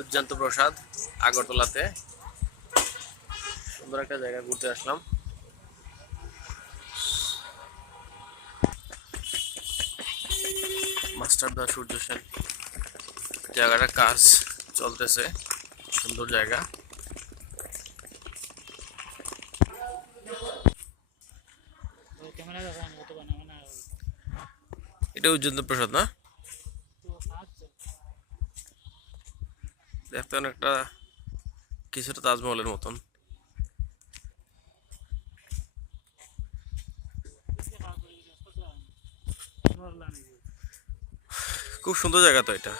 উজ্জান্ত প্রসাদ আগরতলাতে সুন্দর একটা জায়গা ঘুরতে আসলাম। মাস্টারদা সূর্য সেন জায়গাটা কাজ চলতেছে, সুন্দর জায়গা। এটা উজ্জান্ত প্রসাদ না? দেখতে অনেকটা কিছুটা তাজমহলের মতন। খুব সুন্দর জায়গা তো এটা।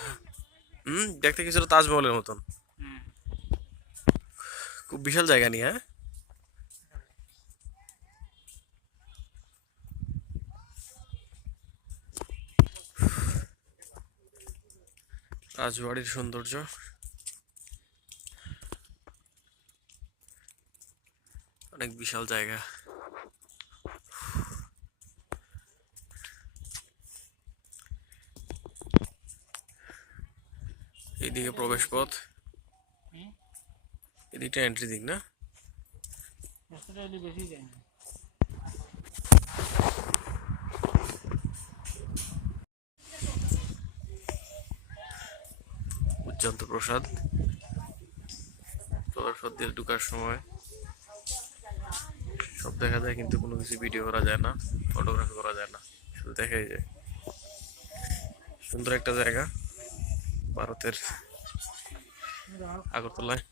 দেখতে কিছুটা তাজমহলের মতন। খুব বিশাল জায়গা নিয়ে। হ্যাঁ, রাজবাড়ির সৌন্দর্য অনেক বিশাল জায়গা। এইদিকে প্রবেশ পথ, এদিকটা এন্ট্রি দিক না? উজ্জান্ত প্রসাদ প্রবেশ পথ দিয়ে ঢুকার সময় সব দেখা যায়, কিন্তু কোনো কিছু ভিডিও করা যায় না, ফটোগ্রাফি করা যায় না, শুধু দেখাই যায়। সুন্দর একটা জায়গা ভারতের আগরতলায়।